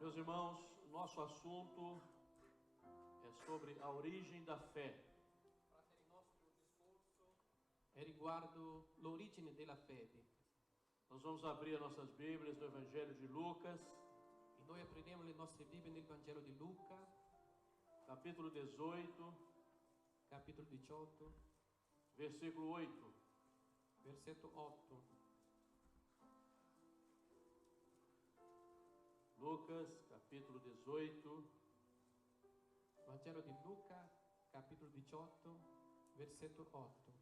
Meus irmãos, o nosso assunto é sobre a origem da fé. Fratelli, il nostro discorso è riguardo l'origine della fede. Nós vamos abrir nossas Bíblias no Evangelho de Lucas, E noi apriremo le nostre Bibbie nel Vangelo di Luca, capítulo 18, capitolo 18, versículo 8. versetto 8. Lucas, capítulo 18, Vangelo di Luca, capitolo 18, versetto 8.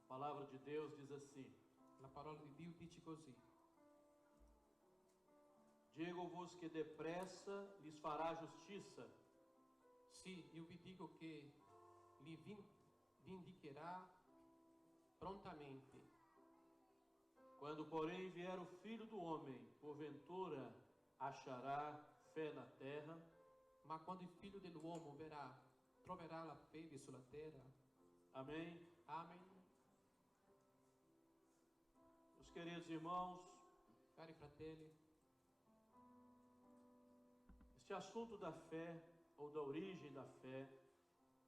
a palavra de Deus diz assim: La parola di Dio dice così: Digo-vos que depressa lhes fará justiça, sì, io vi dico che li vindicherà prontamente. quando porém vier o Filho do Homem, porventura achará fé na terra? Ma quando il figlio dell'uomo verrà, troverà la fede sulla terra? Amém? Amen. Meus queridos irmãos, Cari fratelli, este assunto da fé, ou da origem da fé,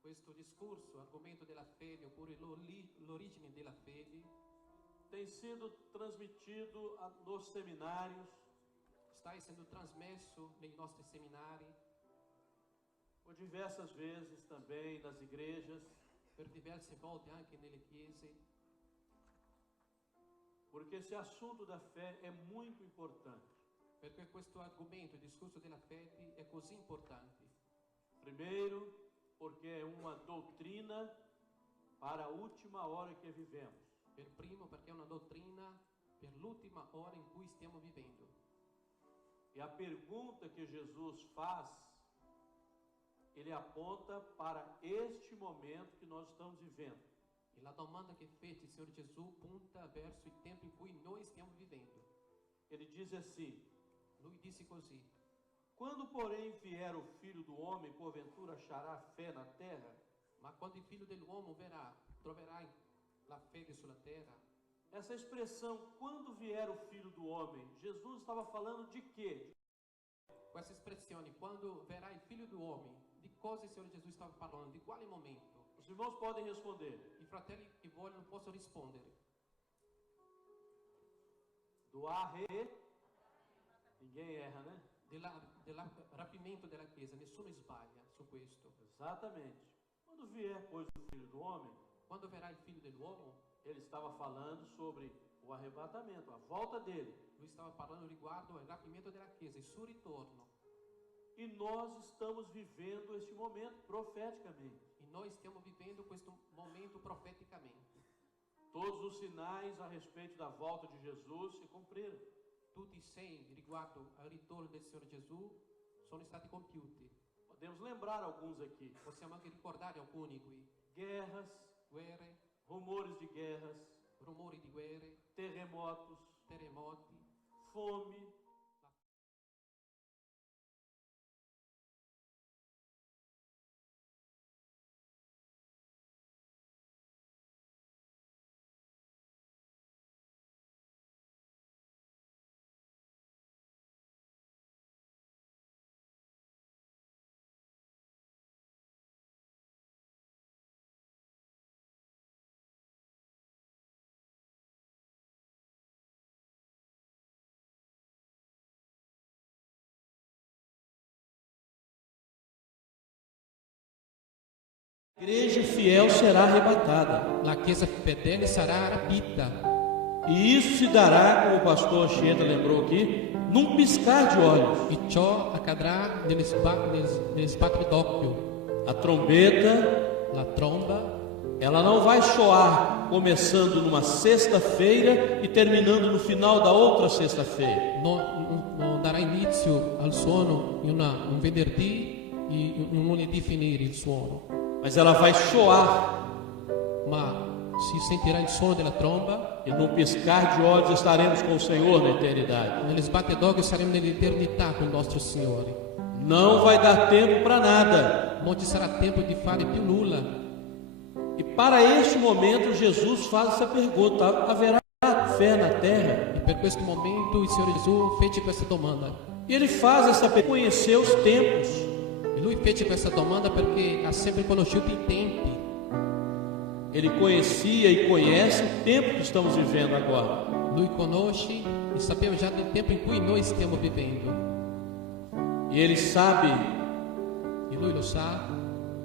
questo discorso, argomento della fede oppure l'origine della fede, tem sido transmitido nos seminários, sta essendo trasmesso nei nostri seminari, por diversas vezes também nas igrejas, per diverse volte anche nelle chiese, porque esse assunto da fé é muito importante. perché questo argomento, il discorso della fede, è così importante. Primeiro, porque é uma doutrina para a última hora que vivemos. Per primo perché è una dottrina per l'ultima ora in cui stiamo vivendo. E a pergunta que Jesus faz, ele aponta para este momento que nós estamos vivendo. E la domanda che fece il Signore Gesù punta verso il tempo in cui noi stiamo vivendo. Ele diz assim: Lui disse così: Quando, porém, vier o Filho do Homem, porventura achará fé na terra? ma quando il figlio dell'uomo verrà, troverà la fede sulla terra? Essa expressão, quando vier o Filho do Homem, Jesus estava falando de quê? Questa espressione, quando verrà il figlio dell'uomo, di cosa il Signore Gesù stava parlando? Di quale momento? Os irmãos podem responder. I fratelli che vogliono possono rispondere. Do arre, ninguém erra, né? Del rapimento della Chiesa, nessuno sbaglia su questo. Exatamente. Quando vier, pois, o Filho do Homem, Quando verrà il figlio dell'uomo, ele estava falando sobre o arrebatamento, a volta dele. lui stava parlando riguardo al rapimento della Chiesa, il suo ritorno. E nós estamos vivendo este momento profeticamente. E noi stiamo vivendo questo momento profeticamente. Todos os sinais a respeito da volta de Jesus se cumpriram. Tutti i segni riguardo al ritorno del Signore Gesù sono stati compiuti. Podemos lembrar alguns aqui: Possiamo anche ricordare alcuni qui: guerras, guerre, rumores de guerras, rumori di guerre, terremotos, terremoti, fome, a igreja fiel será arrebatada. la Chiesa fedele sarà rapita. E isso se dará, como o pastor Anchieta lembrou aqui, num piscar de olhos. E ciò accadrà nelle sbattere d'occhio. A trombeta, La tromba ela não vai soar começando numa sexta-feira e terminando no final da outra sexta-feira. non darà inizio al suono in un venerdì e un lunedì finire il suono, Mas ela vai soar ma si sentirà il suono della tromba. e num piscar de olhos estaremos com o Senhor na eternidade. Nelle sbatte d'occhio saremo nell'eternità con il nostro Signore. Não vai dar tempo para nada. Non ci sarà tempo di fare più nulla. E para este momento Jesus faz essa pergunta: haverá fé na terra. E per questo momento il Signore Gesù fece questa domanda. E ele faz essa pergunta, conhecer os tempos. E lui fece questa domanda perché ha sempre conosciuto i tempi. Ele conhecia e conhece o tempo que estamos vivendo agora. Lui conosce e sapeva già del tempo in cui noi stiamo vivendo. E ele sabe E lui lo sa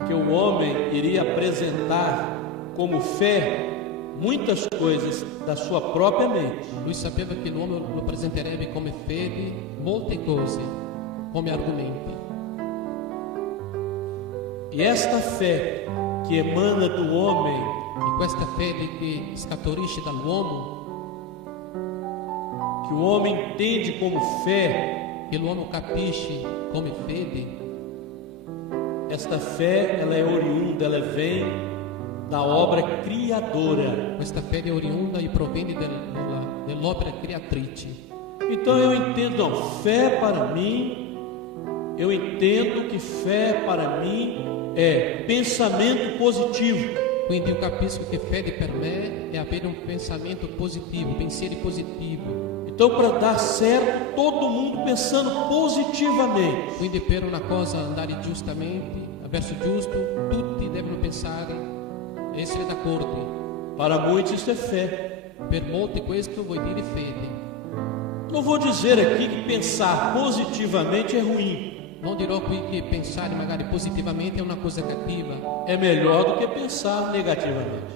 que o homem iria apresentar como fé muitas coisas da sua própria mente. Lui sapeva che l'uomo lo presenterebbe come fede molte cose, come argomenti. E esta fé que emana do homem, E questa fede che scaturisce dall'uomo, que o homem entende como fé, che l'uomo capisce come fede, esta fé ela é oriunda, ela vem da obra criadora. questa fede è oriunda e proviene dell'opera creatrice. Então eu entendo, não, fé para mim, eu entendo que fé para mim é pensamento positivo. Quindi io capisco che fede per me è avere un pensamento positivo, pensieri positivi. Então, para dar certo, todo mundo pensando positivamente. Quindi per una cosa andare giustamente, verso giusto, tutti devono pensare, essere d'accordo. Para muitos isso é fé. Per molti questo vuol dire fede. Não vou dizer aqui que pensar positivamente é ruim. Non dirò qui che pensare magari positivamente è una cosa cattiva. É melhor do que pensar negativamente.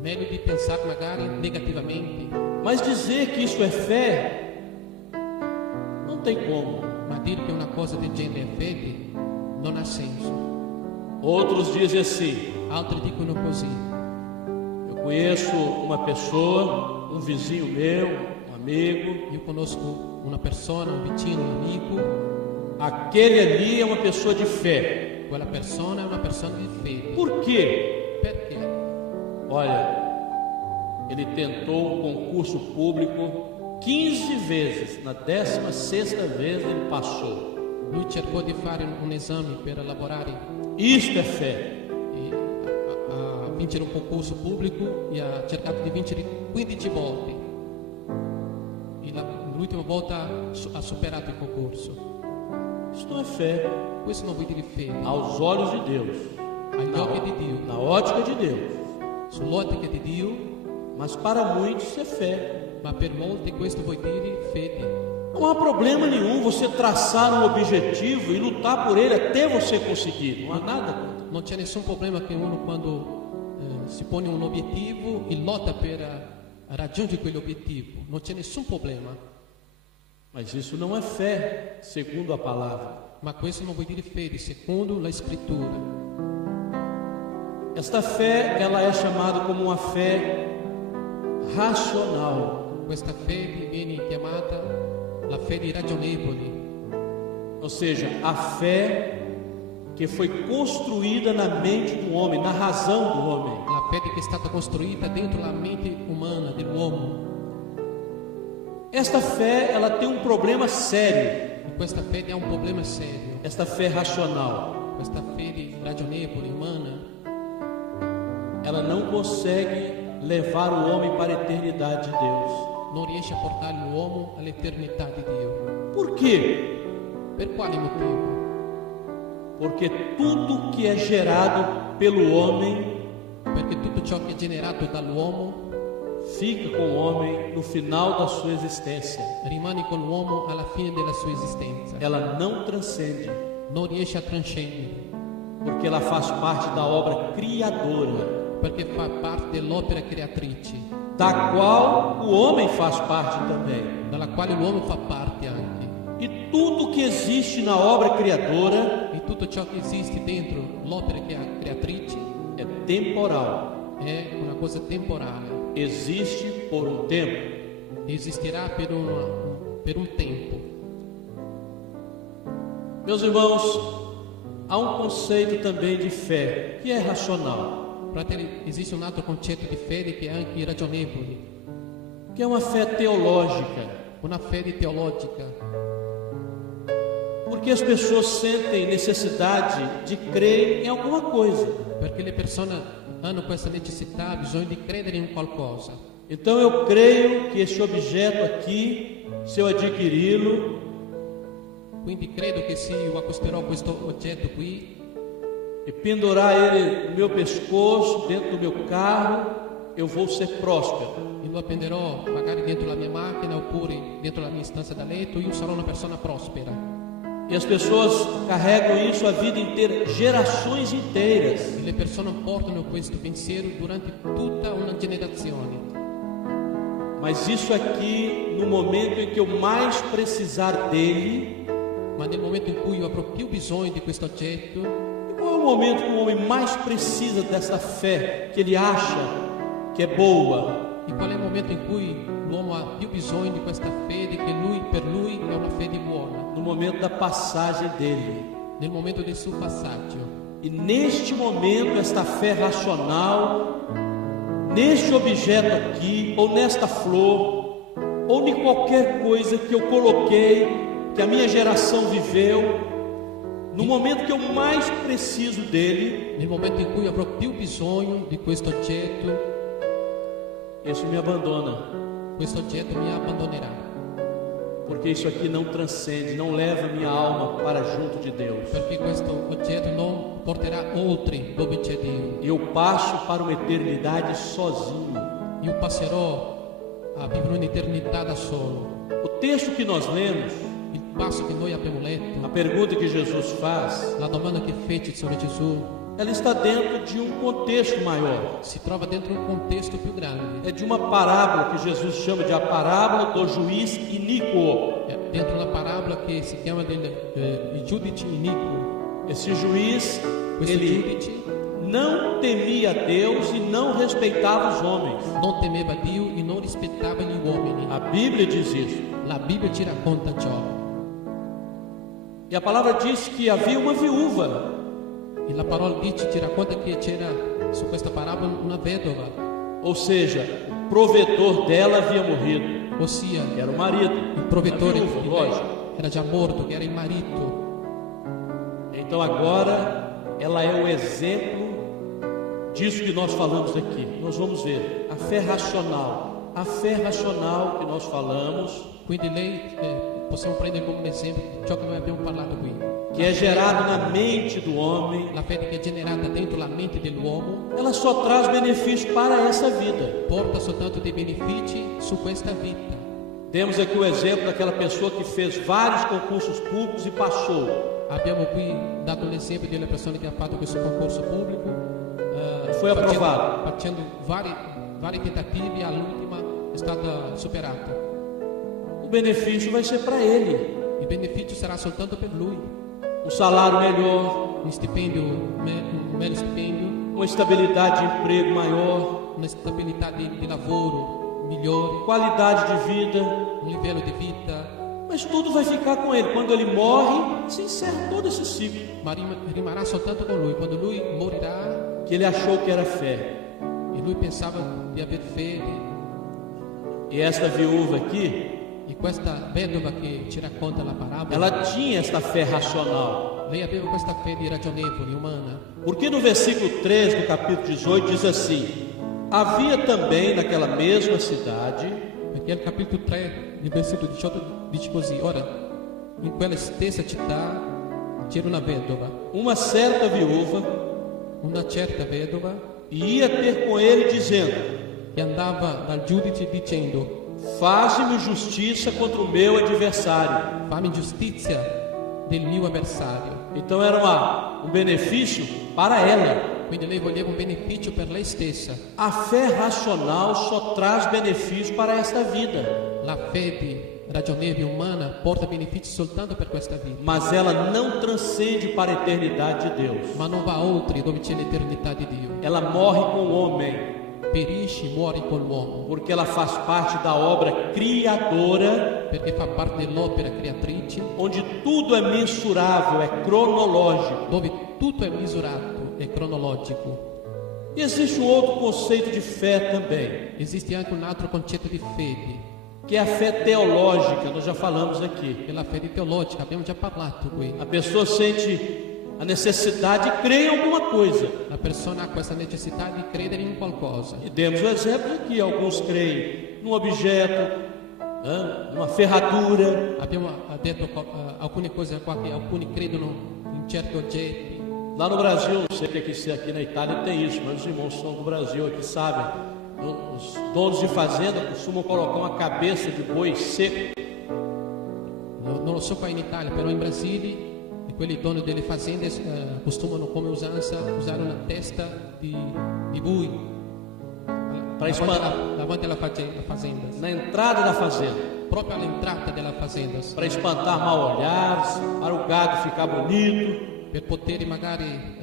Meglio di pensare magari negativamente. Mas dizer que isso é fé, não tem como. Ma dire che una cosa del genere è fede non ha senso. Outros dizem assim: Altri dicono così. eu conheço uma pessoa, um vizinho meu, um amigo. Io conosco una persona, un vicino, un amico. Aquele ali é uma pessoa de fé. Quella persona è una persona di fede. Por quê? Perché? Olha, ele tentou um concurso público 15 vezes. Na 16ª vez ele passou. Lui cercò di fare un esame per lavorare Isto é fé. e a vincere un concorso pubblico e ha cercato di vincere 15 volte. E l'ultima volta ha superato il concorso. Isso não é fé Questo non vuol dire fede. aos olhos de Deus, Agli occhi di Dio, na ótica de Deus. sull'ottica di Dio, Mas para muitos isso é fé. ma per molti questo vuol dire fede. Não há problema nenhum você traçar um objetivo e lutar por ele até você conseguir. Não há nada contra. Non c'è nessun problema che uno quando si pone un obiettivo e lotta per raggiungere quell'obiettivo. Non c'è nessun problema. Mas isso não é fé, segundo a palavra. Ma questo non vuol dire fede, secondo la scrittura. Esta fé, ela é chamada como uma fé racional. Questa fede viene chiamata la fede ragionevole, Ou seja, a fé que foi construída na mente do homem, na razão do homem. la fede che è stata costruita dentro la mente umana dell'uomo. Esta fé, ela tem um problema sério. E questa fede ha un problema serio. Esta fé racional, Questa fede ragionevole, umana, ela não consegue levar o homem para a eternidade de Deus. non riesce a portare l'uomo all'eternità di Dio. Por quê? Per quale motivo? Porque tudo que é gerado pelo homem Perché tutto ciò che è generato dall'uomo fica com o homem no final da sua existência. rimane con l'uomo alla fine della sua esistenza. Ela não transcende, Non riesce a trascendere, porque ela faz parte da obra criadora, perché fa parte dell'opera creatrice, da qual o homem faz parte também. dalla quale l'uomo fa parte anche. E tudo que existe na obra criadora E tutto ciò che esiste dentro l'opera creatrice é temporal, è una cosa temporale, existe por um tempo. esisterà per un tempo. Meus irmãos, há um conceito também de fé que é racional, Fratelli, esiste un altro concetto di fede che è anche ragionevole, que é uma fé teológica, una fede teologica, porque as pessoas sentem necessidade de crer em alguma coisa. perché le persone hanno questa necessità, bisogno di credere in qualcosa. Então eu creio que esse objeto aqui, se eu adquiri-lo, Quindi credo che se io acquisterò questo oggetto qui e pendurar ele no meu pescoço, dentro do meu carro, eu vou ser próspero. e lo appenderò magari dentro la mia macchina oppure dentro la mia stanza da letto, io sarò una persona prospera. E as pessoas carregam isso a vida inteira, gerações inteiras. E le persone portano questo pensiero durante tutta una generazione. Mas isso aqui, no momento em que eu mais precisar dele, Ma nel momento in cui io avrò più bisogno di questo oggetto, e qual é o momento que o homem mais precisa dessa fé que ele acha que é boa? e qual è il momento in cui l'uomo ha più bisogno di questa fede che per lui è una fede buona? No momento da passagem dele. Nel momento del suo passaggio. E neste momento, esta fé racional, neste objeto aqui, ou nesta flor, ou em qualquer coisa que eu coloquei, que a minha geração viveu, no momento que eu mais preciso dele, Nel momento in cui avrò più bisogno di questo oggetto me abandona. questo oggetto mi abbandonerà. Porque isso aqui não transcende, não leva minha alma para junto de Deus. Perché questo oggetto non porterà oltre dove c'è Dio. E eu passo para uma eternidade sozinho. Io passerò a vivere un'eternità da solo. O texto que nós lemos, Il passo che noi abbiamo a letto, pergunta que Jesus faz, la domanda che fece il Signore Gesù, ela está dentro de um contexto maior. si trova dentro un contesto più grande. É de uma parábola que Jesus chama de a parábola do juiz iníquo. È dentro una parabola che si chiama il giudice iniquo. Esse juiz, Questo ele giudice não temia Deus e não respeitava os homens. non temeva Dio e non rispettava gli uomini. A Bíblia diz isso. La Bibbia ci racconta ciò. E a palavra diz que havia uma viúva. E la parola ci racconta che c'era su questa parabola una vedova, Ou seja, o provedor dela havia morrido, ossia que era o marido. il provettore A viúva, di lógico. lei era già morto, che era il marito. Então agora ela é o exemplo disso que nós falamos aqui. Nós vamos ver a fé racional. A fé racional que nós falamos, Quindi lei possiamo prendere come esempio ciò che noi abbiamo parlato qui. que é gerado na mente do homem, La fede che è generata dentro la mente dell'uomo ela só traz benefício para essa vida. porta soltanto dei benefici su questa vita. Temos aqui o exemplo daquela pessoa que fez vários concursos públicos e passou. Abbiamo qui dato l'esempio della persona che ha fatto questo concorso pubblico, Foi approvato. facendo vari tentativi, all'ultima è stata superata. O benefício vai ser para ele. Il beneficio sarà soltanto per lui, Um salário melhor, un stipendio, un bello stipendio, uma estabilidade de emprego maior, una stabilità di lavoro migliore, qualidade de vida. un livello di vita, Mas tudo vai ficar com ele. Quando ele morre, se encerra todo esse ciclo ma rimarrà soltanto con lui. Quando lui morirà que ele achou que era fé. e lui pensava di aver fede, E esta viúva aqui, e questa vedova che ci racconta la parabola, ela tinha esta fé racional. lei aveva questa fede ragionevole, umana. Porque no versículo 3 do capítulo 18 diz assim: havia também naquela mesma cidade Perché al capitolo 3, nel versetto 18, dice così: ora, in quella stessa città c'era una vedova, uma certa viúva, una certa vedova, e ia ter com ele dizendo: che andava dal giudice dicendo: faze-me justiça contra o meu adversário. fammi giustizia del mio avversario. Então era um benefício para ela. Quindi lei voleva un beneficio per lei stessa. A fé racional só traz benefício para esta vida, La fede ragionevole umana porta benefici soltanto per questa vita, mas ela não transcende para a eternidade de Deus. ma non va oltre dove c'è l'eternità di Dio. Ela morre com o homem, Perisce, muore con l'uomo, porque ela faz parte da obra criadora, perché fa parte dell'opera creatrice, onde tudo é mensurável, é cronológico. dove tutto è misurato, è cronologico. E existe um outro conceito de fé também, Esiste anche un altro concetto di fede, que é a fé teológica. Nós já falamos aqui. che è la fede teologica, abbiamo già parlato qui. A pessoa sente a necessidade de crer em alguma coisa. La persona ha questa necessità di credere in qualcosa. E demos o exemplo aqui, alguns creem num objeto, numa ferradura. Abbiamo detto alcune cose qua che alcuni credono in certi oggetti. Lá no Brasil, não sei o que aqui na Itália tem isso, mas os irmãos são do Brasil aqui sabem. Os donos de fazenda costumam colocar uma cabeça de boi seco. Non lo so qua in Italia, però in Brasile quelli doni delle fazende costumano come usanza usare una testa di bui davanti alla fazenda. Na entrada da fazenda. Proprio all'entrata della fazenda. Para espantar mal olhares, para o gado ficar bonito. Per poter magari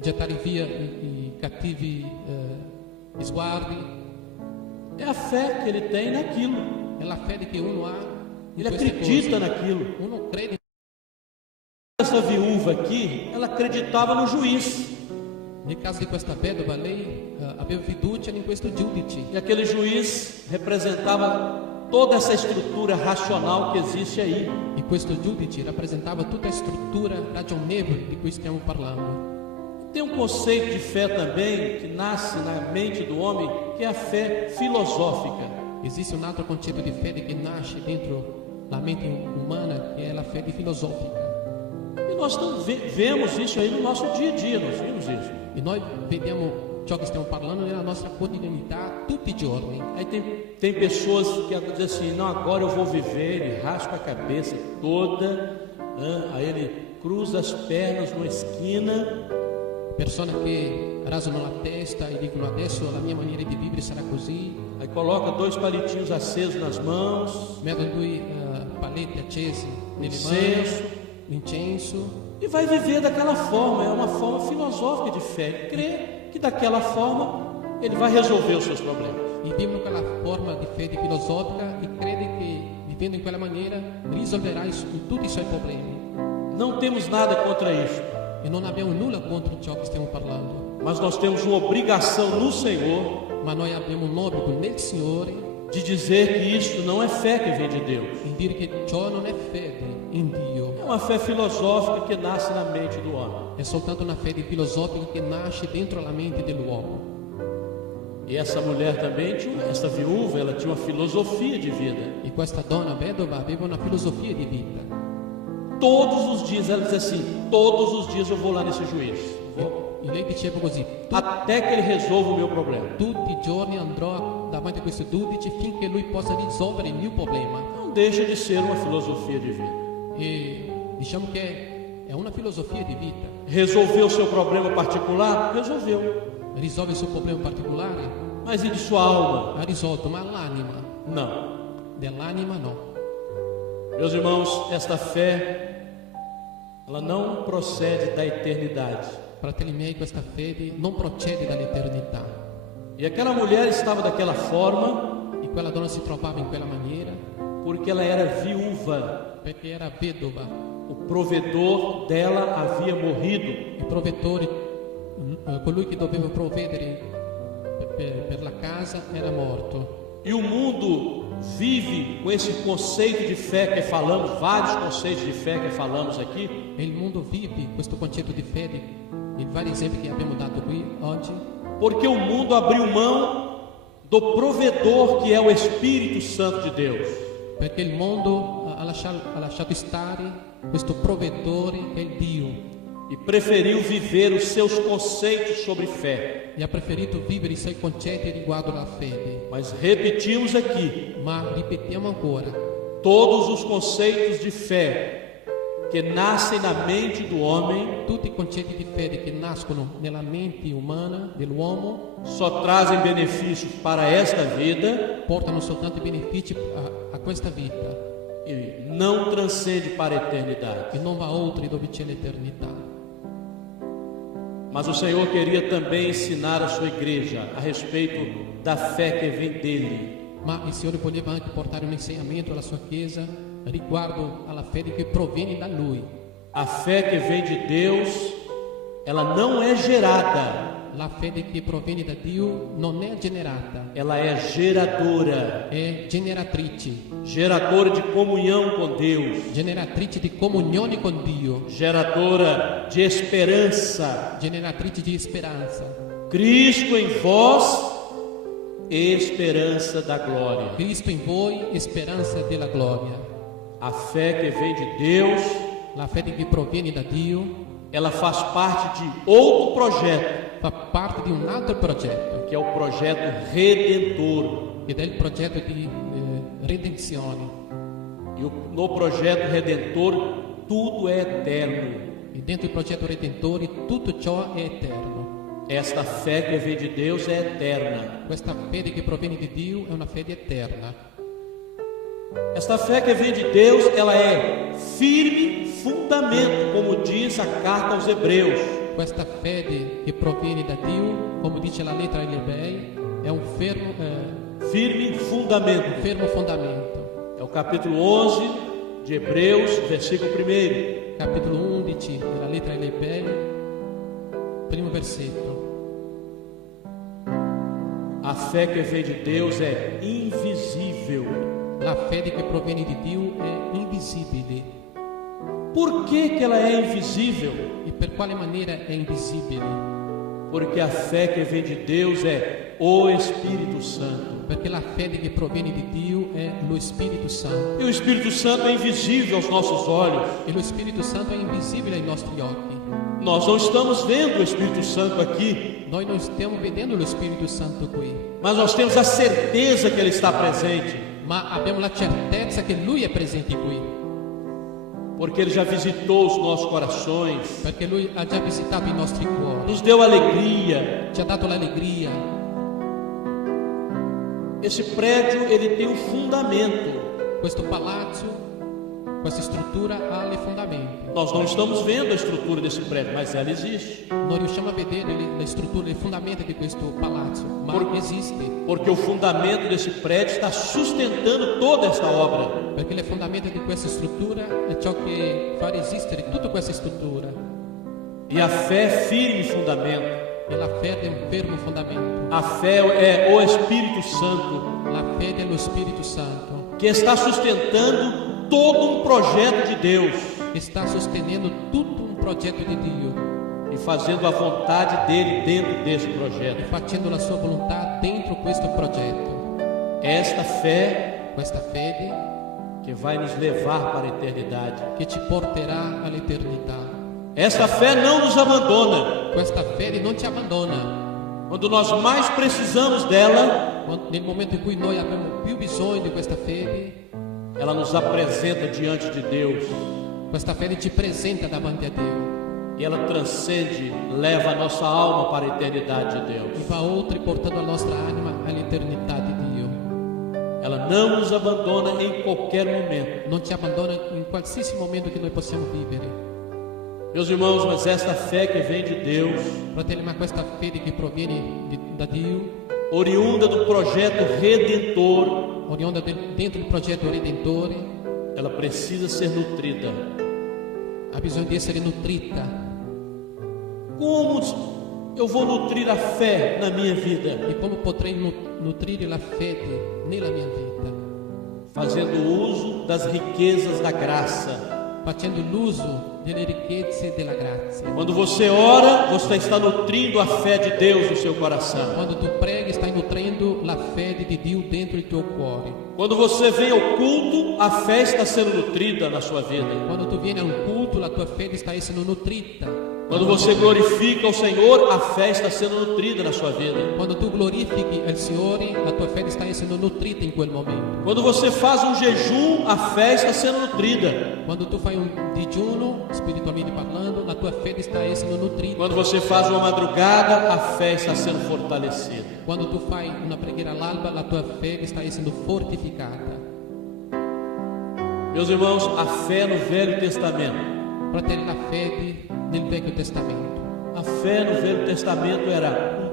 gettare via i cattivi sguardi. É a fé que ele tem naquilo. É a fé de que uno ha. Ele acredita naquilo. Uno crede. Essa viúva aqui, ela acreditava no juiz. Nel caso di questa vedova, lei aveva fiducia in questo giudice. E aquele juiz representava toda essa estrutura racional que existe aí. E questo giudice rappresentava tutta a struttura ragionevole di cui stiamo parlando. Tem um conceito de fé também que nasce na mente do homem, que é a fé filosófica. Existe um outro concetto di fede che nasce dentro la mente umana, che è la fede filosofica. E nós vemos isso aí no nosso dia a dia, nós vimos isso. E nós vediamo ciò che stiamo parlando nella nostra quotidianità tutti i giorni. Aí tem pessoas que dizem assim, não, agora eu vou viver, ele raspa a cabeça toda, aí ele cruza as pernas numa esquina. Persone che rasano la testa e dicono adesso la mia maniera di vivere sarà così. Aí coloca 2 palitinhos acesos nas mãos. Mettono 2 paletti accesi nelle incenso. mani. Incenso. E vai viver daquela forma, é uma forma filosófica de fé. Ele crê que daquela forma ele vai resolver os seus problemas. E vive quella forma di fede filosofica e crede che vivendo in quella maniera risolverà tutti i suoi problemi. Não temos nada contra isso. E non abbiamo nulla contro ciò che stiamo parlando. Mas nós temos uma obrigação no Senhor. Ma noi abbiamo un obbligo nel Signore de dizer que isto não é fé que vem de Deus. In dire che ciò non è fede in Dio. É uma fé filosófica que nasce na mente do homem. È soltanto una fede filosofica che nasce dentro la mente dell'uomo. E essa mulher também essa viúva, ela tinha uma filosofia de vida. E questa donna vedova aveva una filosofia di vita. Todos os dias ela dizia assim: todos os dias eu vou lá nesse juiz. E lei diceva così: até que ele resolva o meu problema. Tutti i giorni andrò davanti a questo giudice finché lui possa risolvere il mio problema. Não deixa de ser uma filosofia de vida. E diciamo che è una filosofia di vita. Resolveu o seu problema particular? Resolveu. Risolve il suo problema particolare? Mas e de sua alma? Ha risolto, ma l'anima? Não. Dell'anima no. Meus irmãos, esta fé, ela não procede da eternidade. Fratelli miei, questa fede non procede dall'eternità. E aquela mulher estava daquela forma. E quella donna si trovava in quella maniera. Porque ela era viúva. Perché era vedova. O provedor dela havia morrido. Il provettore, colui che doveva provvedere per la casa, era morto. E o mundo vive com esse conceito de fé que falamos, vários conceitos de fé que falamos aqui. E il mondo vive questo concetto di fede, in vari esempi che abbiamo dato qui oggi. Porque o mundo abriu mão do provedor que é o Espírito Santo de Deus. Perché il mondo ha lasciato stare questo provettore che è il Dio. E preferiu viver os seus conceitos sobre fé. E ha preferito vivere i suoi concetti riguardo alla fede. Mas repetimos aqui. Ma ripetiamo ancora. Todos os conceitos de fé que nascem na mente do homem, tutti i concetti di fede che nascono nella mente umana dell'uomo, só trazem benefícios para esta vida, portano soltanto benefíci a questa vita. E não transcende para a eternidade. E non va oltre dove c'è l'eternità. Mas o Senhor queria também ensinar a sua igreja a respeito da fé que vem dele. Ma il Signore voleva anche portare un insegnamento alla sua chiesa riguardo alla fede che proviene da Lui. A fé que vem de Deus, ela não é gerada. la fede che proviene da Dio non è generata, ela é geradora. è generatrice Geradora de comunhão com Deus. generatrice di comunione con Dio, Geradora de esperança. generatrice di speranza. Cristo em vós, esperança da glória. Cristo in voi, speranza della gloria. A fé que vem de Deus, La fede che proviene da Dio ela faz parte de outro projeto, fa parte di un altro progetto, que é o projeto redentor. ed è il progetto di redenzione. E no projeto redentor, tudo é eterno. E dentro il progetto redentore tutto ciò è eterno. Esta fé que vem de Deus é eterna. Questa fede che proviene di Dio è una fede eterna. Esta fé que vem de Deus, ela é firme fundamento, como diz a carta aos Hebreus. Questa fede che proviene da Dio, come dice la lettera agli Ebrei, è un Firme fundamento. fermo fondamento. É o capítulo 11 de Hebreus, versículo 1. Capitolo 11 della lettera agli Ebrei, primo versetto. A fé que vem de Deus é invisível. La fede che proviene di Dio è invisibile. Por que ela é invisível? E per quale maniera è invisibile? Porque a fé que vem de Deus é o Espírito Santo. Perché la fede che proviene di Dio è lo Spirito Santo. E o Espírito Santo é invisível aos nossos olhos. E lo Spirito Santo è invisibile ai nostri occhi. Nós não estamos vendo o Espírito Santo aqui, Noi non stiamo vedendo lo Spirito Santo qui, mas nós temos a certeza que Ele está presente, ma abbiamo la certezza che Lui è presente qui, porque Ele já visitou os nossos corações, perché Lui ha già visitato i nostri cuori, nos deu alegria. ci ha dato l'allegria. Esse prédio, ele tem um fundamento. Questo palazzo, questa struttura ha le fondamenti. Nós não estamos vendo a estrutura desse prédio, mas ela existe. Non riusciamo a vedere le strutture, le fondamenta di questo palazzo, ma esiste, Porque o fundamento desse prédio está sustentando toda esta obra. perché le fondamenta di questa struttura è ciò che fa resistere tutta questa struttura. E a fé é firme fundamento. E la fede è un fermo fondamento. A fé é o Espírito Santo, La fede è lo Spirito Santo que está sustentando todo um projeto de Deus che sta sostenendo tutto un progetto di Dio e fazendo a vontade dele dentro desse e projeto. facendo la sua volontà dentro questo progetto. Esta fé Questa fede que vai nos levar para a eternidade. che ci porterà all'eternità. Esta fé não nos abandona. Questa fede non ci abbandona. Quando nós mais precisamos dela, Nel momento in cui noi abbiamo più bisogno di questa fede, ela nos apresenta diante de Deus questa fede ci presenta davanti a Dio e ela transcende, leva a nossa alma para a eternidade de Deus. e va oltre portando la nostra anima all'eternità di Dio. Ela não nos abandona em qualquer momento. Non ci abbandona in qualsiasi momento che noi possiamo vivere. Meus irmãos, mas esta fé que vem de Deus, Fratelli, ma questa fede che proviene da Dio, oriunda do projeto redentor, oriunda dentro il progetto redentore, ela precisa ser nutrida. ha bisogno di essere nutrita. Como eu vou nutrir a fé na minha vida? E come potrei nutrire la fede nella mia vita? Fazendo uso das riquezas da graça. Facendo l'uso delle ricchezze della grazia. Quando você ora, você está nutrindo a fé de Deus no seu coração. Quando tu preghi, stai nutrendo la fede di Dio dentro il tuo cuore. Quando você vem ao culto, a fé está sendo nutrida na sua vida. Quando tu vieni al culto, la tua fede sta essendo nutrita. Quando você glorifica o Senhor, a fé está sendo nutrida na sua vida. Quando tu glorifichi il Signore, la tua fede sta essendo nutrita in quel momento. Quando você faz um jejum, a fé está sendo nutrida. Quando tu fai un digiuno, spiritualmente parlando, la tua fede sta essendo nutrita. Quando você faz uma madrugada, a fé está sendo fortalecida. Quando tu fai una preghiera all'alba, la tua fede sta essendo fortificata. Meus irmãos, a fé no Velho Testamento. Fratelli, la fede nel Vecchio Testamento. A fé no Velho Testamento era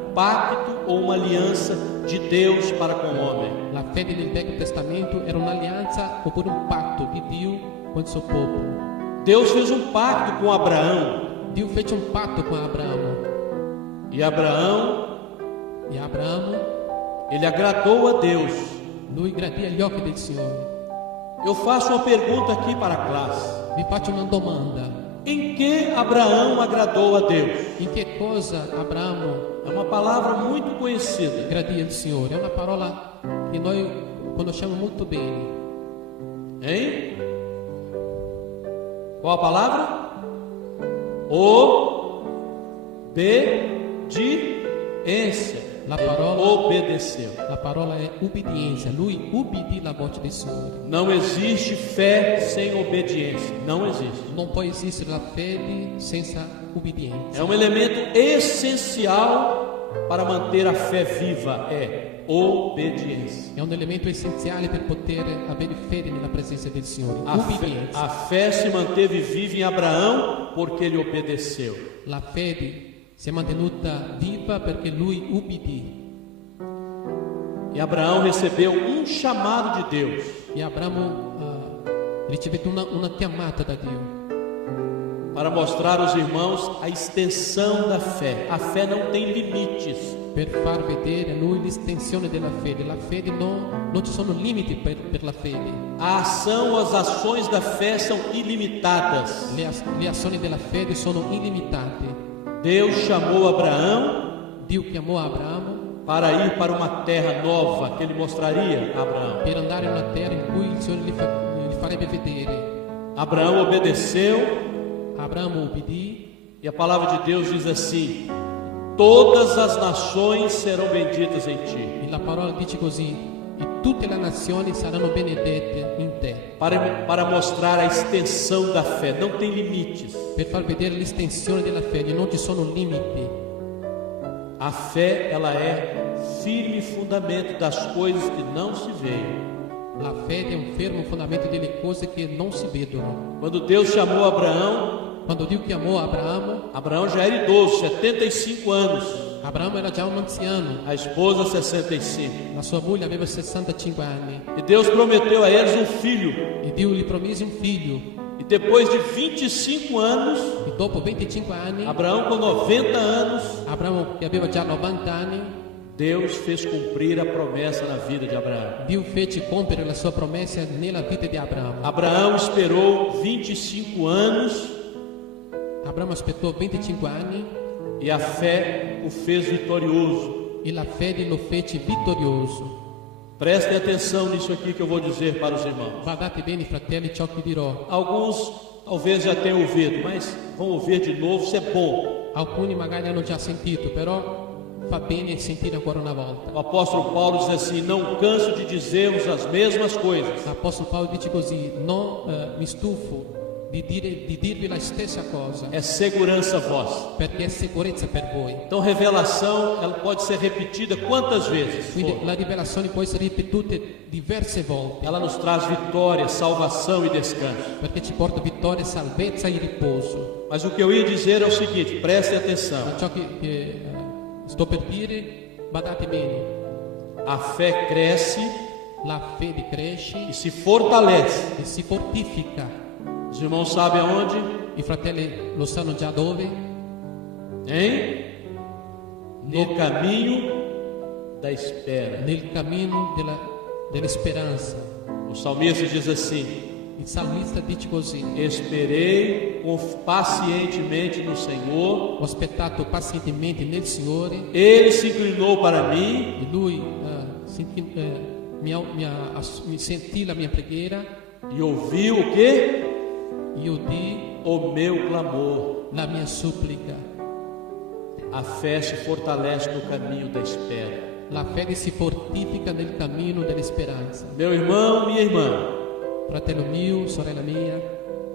um pacto ou uma aliança de Deus para com o homem. La fede nel Vecchio Testamento era un'alleanza oppure un patto di Dio con il suo popolo. Deus fez um pacto com Abraão. Dio fece un patto con Abramo E Abraão, ele agradou a Deus. lui gradì agli occhi del Signore. Eu faço uma pergunta aqui para a classe. Vi faccio una domanda: Em que Abraão agradou a Deus? in che cosa Abramo É uma palavra muito conhecida. gradì al Signore? È una parola che noi conosciamo molto bene. Hein? Qual a palavra? Obediência. La Ele parola- obedeceu. La parola è ubbidienza. Lui ubbidì la voce del Signore. Não existe fé sem obediência. Não existe. Non può esistere la fede senza ubbidienza. É um elemento essencial para manter a fé viva. É obediência. È un elemento essenziale per poter avere fede nella presenza del Signore. Ubbidienza. A fé se manteve viva em Abraão porque ele obedeceu. La fede si è mantenuta viva perché lui ubbidì. E Abraão recebeu um chamado de Deus. E Abramo ricevette una chiamata da Dio Para mostrar aos irmãos a extensão da fé. A fé não tem limites. per far vedere a lui l'estensione della fede. La fede non ci sono limiti per la fede. A ação, as ações da fé são ilimitadas. Le azioni della fede sono illimitate. Deus chamou Abraão Dio chiamò Abramo para ir para uma terra nova que ele mostraria a Abraão. per andare in una terra in cui il Signore gli farebbe vedere. Abraão obedeceu Abramo ubbidì e a palavra de Deus diz assim: todas as nações serão benditas em ti. e la parola dice così: e tutte le nazioni saranno benedette in te. Para mostrar a extensão da fé, não tem limites. Per far vedere l'estensione della fede, non ci sono limiti. A fé, ela é firme fundamento das coisas que não se veem. La fede è un fermo fondamento delle cose che non si vedono. Quando Deus chamou Abraão, Quando Dio chiamò Abramo, Abraão já era idoso, 75 anos. Abramo era già un anziano, A esposa 65. la sua moglie aveva 65 anni E Deus prometeu a eles um filho. e Dio gli promise un figlio. E depois de 25 anos, E dopo 25 anni, Abraão com 90 anos, Abramo che aveva già 90 anni, Deus fez cumprir a promessa na vida de Abraão. Dio fece compiere la sua promessa nella vita di Abramo. Abraão esperou 25 anos Abramo aspettò 25 anni e a fé o fez vitorioso. e la fede lo fece vittorioso. Prestem atenção nisso aqui que eu vou dizer para os irmãos. Guardate bene, fratelli, ciò che dirò. Alguns talvez já tenham ouvido, mas vão ouvir de novo, isso é bom. Alcuni magari hanno già sentito, però fa bene sentire ancora una volta. O apóstolo Paulo diz assim: não canso de dizermos as mesmas coisas. L'Apostolo Paolo dice così: non mi stufo di dirvi la stessa cosa, É segurança vossa. perché è sicurezza per voi. Então, revelação, ela pode ser repetida quantas vezes Quindi for. la rivelazione può essere ripetuta diverse volte, Ela nos traz vitória, salvação e descanso. perché ci porta vittoria, salvezza e riposo. Mas o que eu ia dizer é o seguinte: prestem atenção. Ma ciò che sto per dire, badate bene, A fé cresce la fede cresce e se fortalece. e si fortifica. Os irmãos sabem aonde? I fratelli lo sanno già dove? Hein? No caminho da espera. Nel cammino della speranza. O salmista diz assim: Il salmista dice così: esperei pacientemente no Senhor, ho aspettato pazientemente nel Signore Ele se inclinou para mim e Lui mi sentì la mia preghiera, e ouviu o quê? io udì O meu clamor. la mia supplica. A fé se fortalece no caminho da espera. La fede si fortifica nel cammino della speranza. Meu irmão, minha irmã, Fratello mio, sorella mia,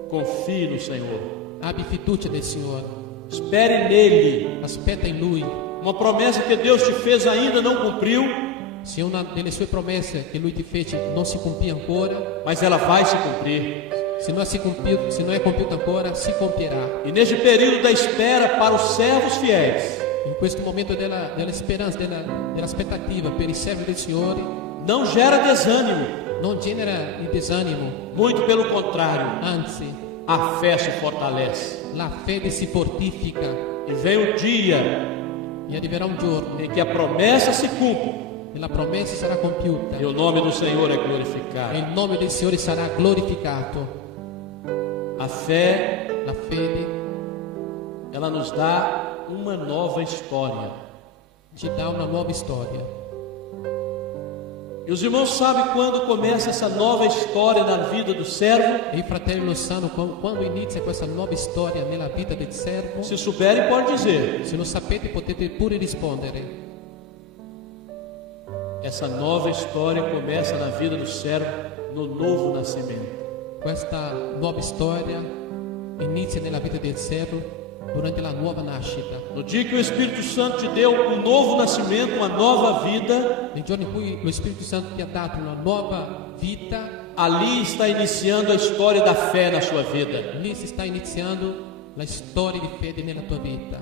confie no Senhor. abbi fiducia nel Signore, Espere nele. aspetta in Lui. Uma promessa que Deus te fez ainda não cumpriu, Se una delle sue promesse che Lui ti fece non si compì ancora, mas ela vai se cumprir. se non è compiuta ancora, si compierà. E neste período da espera para os servos fiéis, In questo momento della speranza, dell'aspettativa per i servi del Signore, não gera desânimo. non genera il disanimo, Muito pelo contrário, anzi, a fé se fortalece. la fede si fortifica E vem o dia E arriverà un giorno em que a promessa se cumpre e la promessa sarà compiuta e o nome do Senhor é e glorificado. il nome del Signore sarà glorificato. A fé, La fede ela nos dá uma nova história. ci dà una nuova storia. E os irmãos sabem quando começa essa nova história na vida do servo? E i fratelli lo sanno quando inizia questa nuova storia nella vita del servo. Se souberem, pode dizer. Se lo sapete potete pure rispondere. Essa nova história começa na vida do servo no novo nascimento. Questa nuova storia inizia nella vita del servo durante la nuova nascita. No dia que o Espírito Santo te deu um novo nascimento, uma nova vida, Nel giorno in cui lo Spirito Santo ti ha dato una nuova vita, ali está iniciando a história da fé na sua vida. lì si sta iniziando la storia di fede nella tua vita.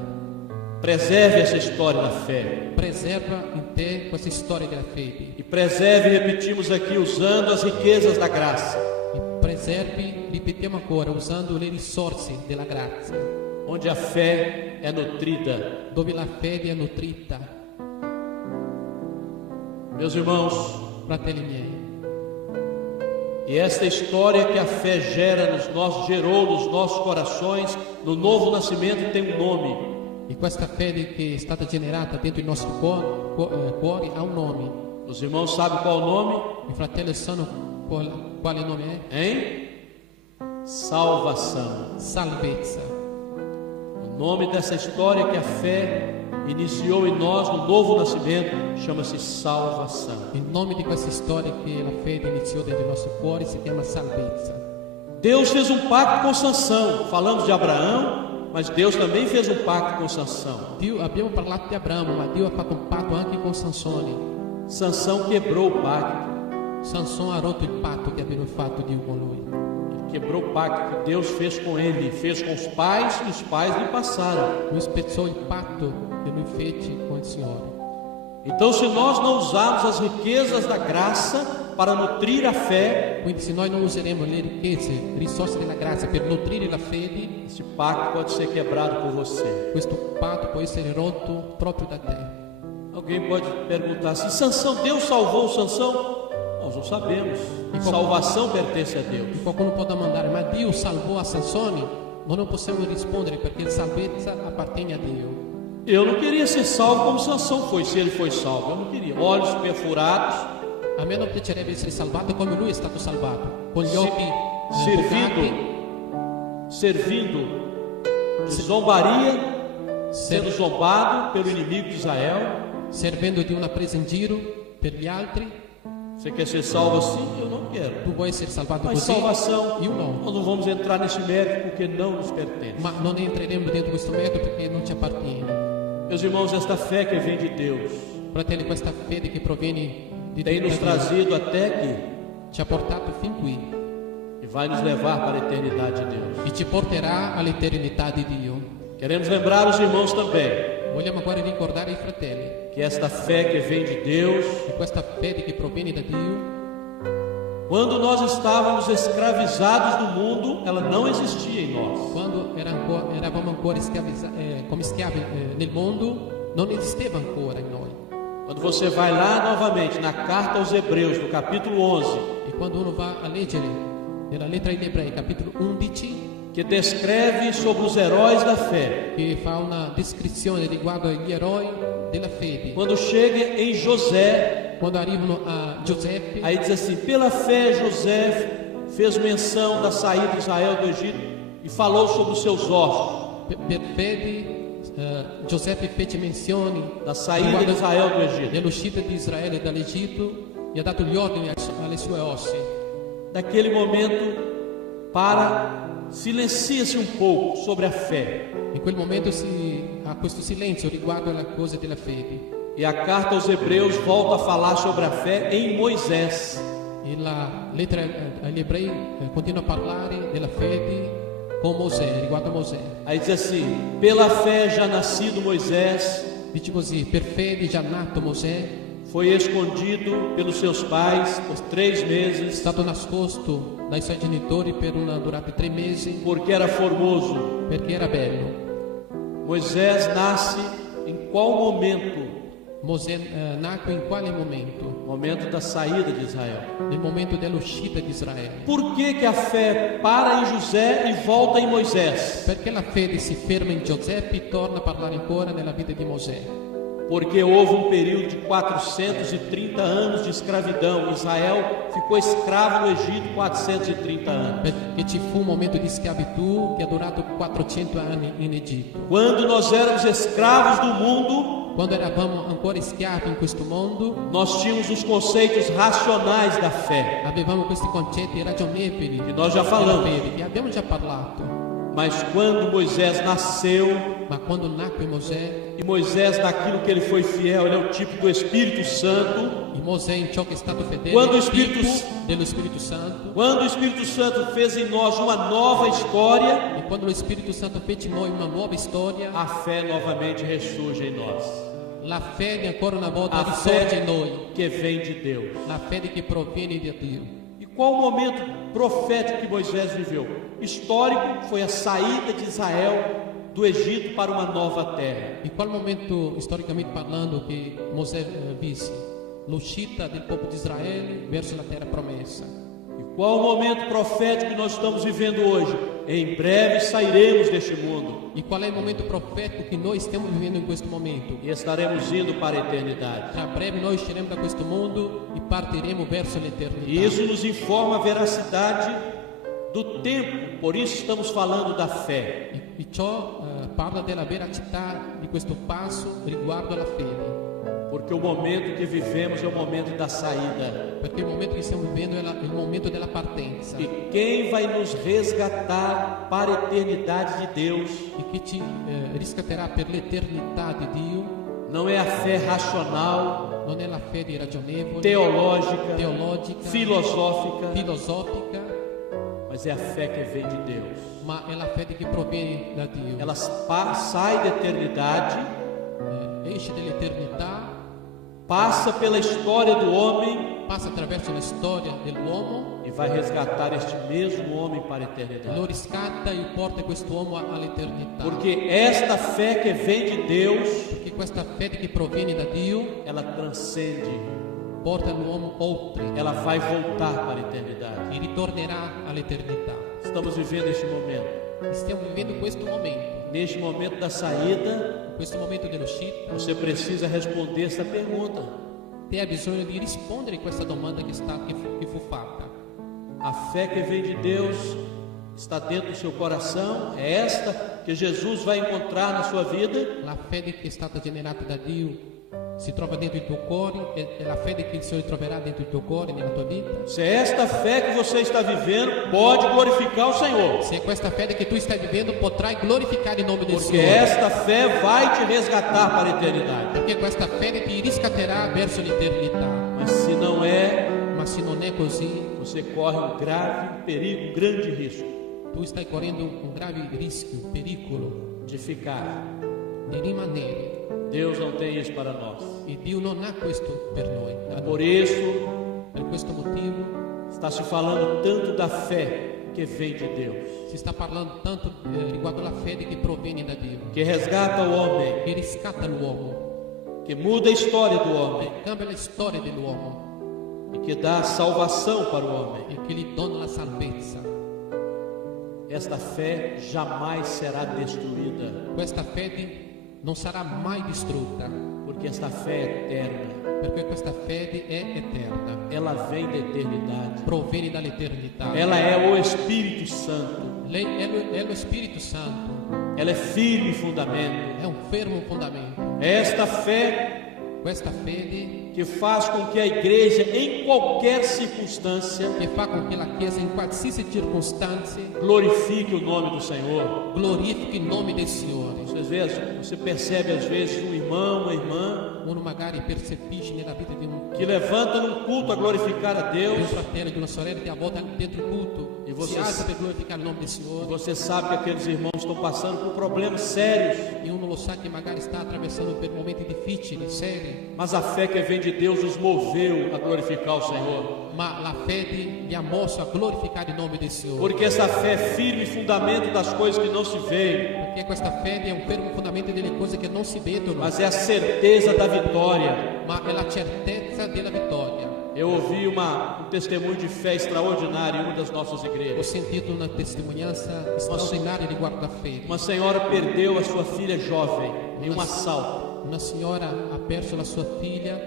Preserve essa história da fé. Preserva in te questa storia della fede. E preserve, repetimos aqui, usando as riquezas da graça. E preservi, ripetiamo ancora, usando le risorse della grazia, Onde a fé é nutrida. dove la fede è nutrita. Meus irmãos, Fratelli miei, e esta história que a fé gerou nos nossos corações, no novo nascimento, tem um nome. e questa fede che è stata generata dentro il nostro cuore ha un nome. Os irmãos sabem qual é o nome? I fratelli sanno quale nome è? Hein? Salvação. Salvezza. O nome dessa história que a fé iniciou em nós no novo nascimento chama-se salvação. Il nome di questa storia che la fede iniziò dentro il nostro cuore si chiama salvezza. Deus fez um pacto com Sansão. Falamos de Abraão, mas Deus também fez um pacto com Sansão. Abbiamo parlato di Abramo, ma Dio ha fatto un patto anche con Sansone. Sansão quebrou o pacto. Sansone ha rotto il patto che aveva fatto Dio con lui. Quebrou o pacto que Deus fez com ele, fez com os pais e os pais lhe passaram. Lui spezzò il patto che lui fece con il Signore. Então, se nós não usarmos as riquezas da graça para nutrir a fé, Quindi se noi non useremo le ricchezze, le risorse della grazia per nutrire la fede, esse pacto pode ser quebrado por você. questo patto può essere rotto proprio da te. Alguém pode perguntar assim: Sansão, Deus salvou Sansão? Nós não sabemos. Salvação pertence a Deus. E qualcuno può domandare, ma Dio salvò a Sansone? Ma non possiamo rispondere perché la salvezza appartiene a Dio. Eu não queria ser salvo como Sansão foi, se ele foi salvo. Eu não queria. Olhos perfurados, A me non piacerebbe essere salvato come lui è stato salvato, con gli occhi bucati, servindo de zombaria, sendo zombado pelo inimigo de Israel. servendo di una presa in giro per gli altri. Você quer ser salvo assim? Eu não quero. Tu vuoi essere salvato Mas così? salvação, Io no. nós não vamos entrar nesse mérito porque não nos pertence. Ma non entreremo dentro questo metodo perché non ci appartiene. Meus irmãos, esta fé que vem de Deus Fratelli, questa fede che proviene di tem nos Dio trazido até aqui ci ha portato fin qui e vai nos levar para a eternidade de Deus. e ci porterà all'eternità di Dio. Queremos lembrar os irmãos também Vogliamo ancora ricordare ai fratelli que esta fé que vem de Deus, di questa fede che proviene da Dio. quando nós estávamos escravizados do mundo, ela não existia em nós. Quando eravamo ancora come schiavi nel mondo, non esisteva ancora in noi. Quando você vai lá novamente na carta aos Hebreus, no capítulo 11, E quando uno va a leggere nella lettera agli Ebrei, capitolo 11, que descreve sobre os heróis da fé, che fa una descrizione riguardo agli eroi della fede, quando chega em José, quando arrivano a Giuseppe, aí diz assim: pela fé José fez menção da saída de Israel do Egito e falou sobre os seus ossos, per fede Giuseppe fece menzioni da saída de Israel do Egito. dell'uscita di Israele dall'Egitto e ha dato gli ordini alle sue ossa. Daquele momento, silencia-se um pouco sobre a fé. In quel momento ha questo silenzio riguardo alla cosa della fede. E a carta aos Hebreus volta a falar sobre a fé em Moisés. E la lettera agli Ebrei continua a parlare della fede con Mosè, riguardo a Mosè. Aí diz assim: pela fé já nascido Moisés Dice così: per fede già nato Mosè, foi escondido pelos seus pais por 3 è meses, stato nascosto dai suoi genitori per una durata 3 mesi porque era formoso. perché era bello. Moisés nasce em qual momento? Mosè nacque in quale momento? Momento da saída de Israel. Nel momento dell'uscita di Israele. Por que a fé para em José e volta em Moisés? Perché la fede si ferma in Giuseppe e torna a parlare ancora nella vita di Mosè? Porque houve um período de 430 anos de escravidão. Israel ficou escravo no Egito 430 anos. Perché ci fu un momento di schiavitù che ha durato 400 anni in Egitto. Quando nós éramos escravos do mundo, quando eravamo ancora schiavi in questo mondo, nós tínhamos os conceitos racionais da fé. Avevamo questi concetti ragionevoli que nós já falamos. Che abbiamo già parlato. Mas quando Moisés nasceu, ma quando nacque Mosè, e Moisés naquilo que ele foi fiel, ele é o tipo do Espírito Santo. E Mosè in ciò che è stato fedele, quando o dello Spirito Santo. Quando o Espírito Santo fez em nós uma nova história, e quando lo Spirito Santo fece in noi una nuova storia, a fé novamente ressurge em nós. La fede ancora una volta risorge in noi, que vem de Deus. La fede che proviene da Dio. Qual o momento profético que Moisés viveu? Histórico foi a saída de Israel do Egito para uma nova terra. E qual momento, storicamente parlando, che Mosè visse? L'uscita del popolo di Israele verso la terra promessa. E qual o momento profético que nós estamos vivendo hoje? Em breve sairemos deste mundo. E qual é o momento profético que nós estamos vivendo em questo momento? E estaremos indo para a eternidade. Tra breve nós usciremo da questo mondo e partiremo verso l'eternità. E isso nos informa a veracidade do tempo, por isso estamos falando da fé. E ciò parla della veracità di questo passo riguardo alla fede. Porque o momento que vivemos é o momento da saída. Perché il momento che stiamo vivendo è il momento della partenza. E quem vai nos resgatar para a eternidade de Deus? E che ci riscatterà per l'eternità di Dio? Não é a fé racional, non è la fede ragionevole, teológica, filosofica, mas é a fé que vem de Deus. Ma è la fede che proviene da Dio. Ela sai da eternidade, esce dall'eternità, passa pela história do homem, passa attraverso la storia dell'uomo e vai resgatar este mesmo homem para a eternidade. Lo riscatta e porta quest'uomo all'eternità. Porque esta fé que vem de Deus, perché questa fede che proviene da Dio, ela transcende, porta l'uomo oltre, ela vai voltar para a eternidade e ritornerà all'eternità. Estamos vivendo este momento. Stiamo vivendo questo momento. Neste momento da saída, questo momento dell'uscita, você precisa responder essa pergunta. Te hai bisogno di rispondere a questa domanda che fu fatta. A fé que vem de Deus está dentro do seu coração? É esta que Jesus vai encontrar na sua vida? La fede che è stata generata da Dio si trova dentro il tuo cuore, è la fede che il Signore troverà dentro il tuo cuore, nella tua vita. Se é esta fé que você está vivendo, pode glorificar o Senhor. Se é questa fede che tu stai vivendo, potrai glorificare il nome del Porque Signore. esta fé vai te resgatar para a eternidade. Perché questa fede ti riscatterà verso l'eternità. Mas se não é, se non è così, você corre um grave perigo, um grande risco. Tu stai correndo un grave rischio, un pericolo de ficar, di rimanere. Deus não tem isso para nós. E Dio non ha questo per noi. Por isso, per questo motivo, está se falando tanto da fé que vem de Deus. Si sta parlando tanto riguardo alla fede che proviene da Dio. Que resgata o homem. Che riscatta l'uomo. Que muda a história do homem. Che cambia la storia dell'uomo. E que dá salvação para o homem. E che gli dona la salvezza. Esta fé jamais será destruída. Questa fede non sarà mai distrutta. Porque esta fé é eterna. Perché questa fede è eterna. Ela vem da eternidade. Proviene dall'eternità. Ela é o Espírito Santo. Lei è lo Spirito Santo. Ela é firme fundamento. È un fermo fondamento. Esta fé, questa fede que faz com que a igreja, em qualquer circunstância, che fa con che la Chiesa in qualsiasi circostanza glorifique o nome do Senhor. Glorifique il nome del Signore. Você percebe às vezes um irmão, uma irmã, uno magari percepisce nella vita di un que levanta num culto a glorificar a di un Deus. fratello e di una sorella che a volte anche dentro il culto E você- si alza per glorificare il nome del E Signore, você sabe que aqueles irmãos estão passando por problemas sérios, e uno lo sa che magari sta attraversando per momenti difficili, seri, mas a fé que vem de Deus os moveu a glorificar o Senhor. ma la fede li ha mosso a glorificare il nome del Signore, Porque essa fé é firme fundamento das coisas que não se veem, perché questa fede è un fermo fondamento delle cose che non si vedono, mas é a certeza da vitória. ma è la certezza della vittoria. Eu ouvi um testemunho de fé extraordinário em uma das nossas Ho igrejas. sentito una testimonianza straordinaria riguardo la fede. Uma senhora perdeu a sua filha jovem em um assalto. Una signora ha perso la sua figlia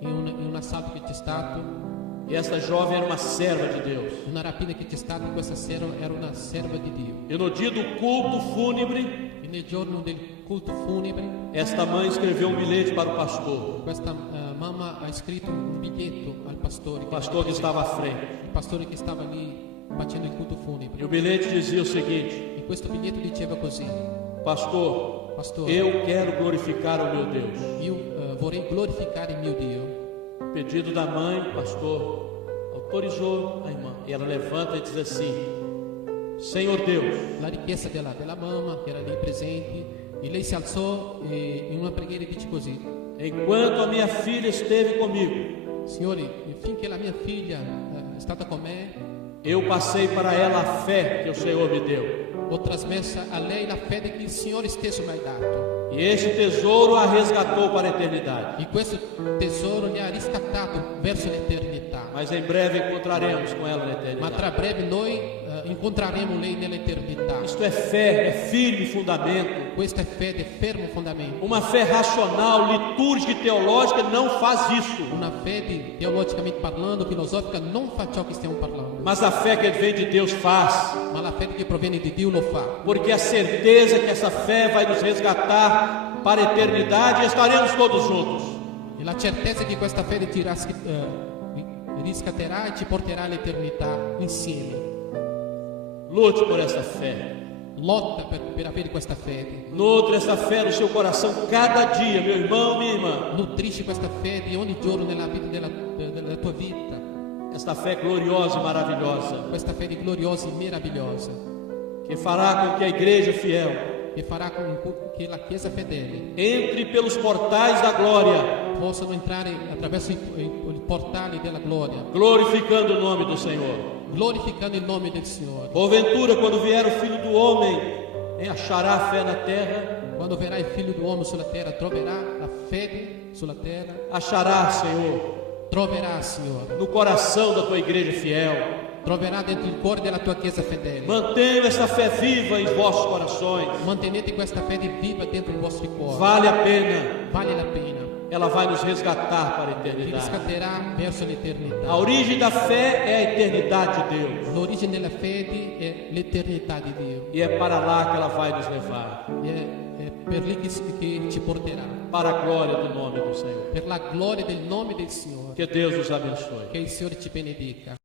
in un assalto che c'è stato, E essa jovem era uma serva de Deus. una rapina che c'è stata. Questa sera era una serva di Dio. E no dia do culto fúnebre, E nel giorno del culto funebre, esta mãe escreveu um bilhete para o pastor. questa mamma ha scritto un biglietto al pastore, O pastor que estava à frente. il pastore che stava lì facendo il culto E funebre. o bilhete dizia o seguinte: E questo biglietto diceva così: Pastor, Pastore, eu quero glorificar o meu Deus. io vorrei glorificare il mio Dio. Pedido da mãe, o pastor autorizou a irmã. E ela levanta e diz assim: Senhor Deus, La richiesta della mamma che era lì presente, e lei si alzò e in una preghiera dice così: enquanto a minha filha esteve comigo, Signore, finché la mia figlia è stata con me, eu passei para ela a fé que o Senhor me deu. ho trasmesso a lei la fede che il Signore stesso mi ha dato, E este tesouro a resgatou para a eternidade. e questo tesoro li ha riscattato verso l'eternità. Mas em breve encontraremos com ela na Ma eternidade. tra breve noi incontreremo lei nell'eternità. Isto é fé, é firme fundamento. Questa è fede, fermo fondamento. Uma fé racional, litúrgica e teológica não faz isso. Una fede teologicamente parlando, filosofica, non fa ciò che stiamo parlando, Mas a fé que vem de Deus faz. ma la fede che proviene di Dio lo fa. Porque a certeza que essa fé vai nos resgatar para a eternidade e estaremos todos juntos. E la certezza che questa fede ti riscatterà e ci porterà all'eternità insieme. Lute por essa fé. Lotta per avere questa fede. Nutre essa fé no seu coração cada dia, meu irmão, minha irmã. Nutrisci questa fede ogni giorno nella vita della tua vita. Esta fé gloriosa e maravilhosa Questa fede gloriosa e meravigliosa que fará com que a igreja fiel che farà che la Chiesa fedele entre pelos portais da glória, possano entrare attraverso i portali della gloria, glorificando o nome do Senhor. glorificando il nome del Signore. Porventura, quando vier o Filho do Homem, achará fé na terra? Quando verrà il figlio d'uomo sulla terra, troverà la fede sulla terra? Achará, Senhor, Troverà, Signore. no coração da tua igreja fiel. Troverà dentro il cuore della tua Chiesa fedele. Mantenha essa fé viva em vossos corações. Mantenete questa fede viva dentro i vostri cuori. Vale a pena. Vale la pena. Ela vai nos resgatar para a Ti eternidade. riscatterà verso A l'eternità. origem da fé é a eternidade de Deus. L'origine della fede è l'eternità di Dio. E é para lá que ela vai nos levar. È per lì che ci porterà. Para a glória do nome do Senhor. Per la gloria del nome del Signore. Que Deus nos abençoe. Che il Signore ci benedica.